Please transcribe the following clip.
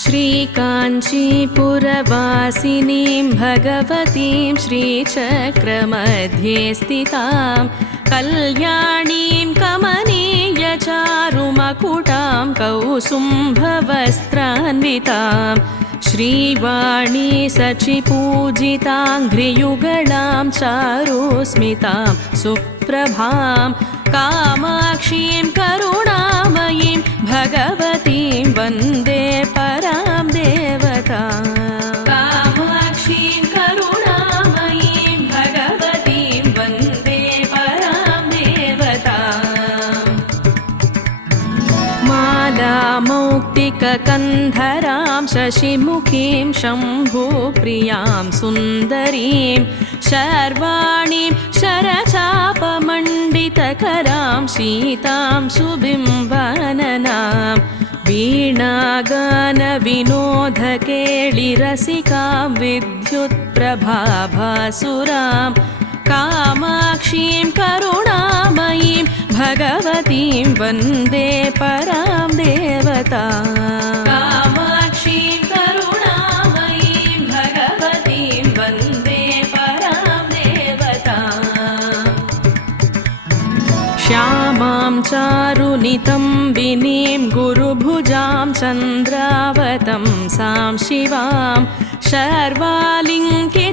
श्रीकाञ्चीपुरवासिनीं भगवतीं श्रीचक्रमध्ये स्थितां कल्याणीं कमनीयचारुमकुटां कौसुम्भवस्त्रान्वितां श्रीवाणी सचिपूजिताङ्घ्रियुगलां चारुस्मितां सुप्रभां कामाक्षीं करुणामयीं भगवतीं वन्दे परां देवतां। कामाक्षीं करुणामयीं भगवतीं वन्दे परां देवतां। मालामौक्तिककन्धरां शशिमुखीं शम्भुप्रियां सुन्दरीं शर्वाणीं शरचापमण्डितकरां शीतां सुबिम्बाननां वीणागानविनोदकेलिरसिकां विद्युत्प्रभाभासुरां कामाक्षीं करुणामयीं भगवतीं वन्दे परां देवतां। कामाक्षीं करुणामयीं भगवतीं वन्दे परां देवतां। श्यामां चारुनितम्बिनीं गुरुभुजां चन्द्रावतंसां शिवां शर्वालिङ्कितां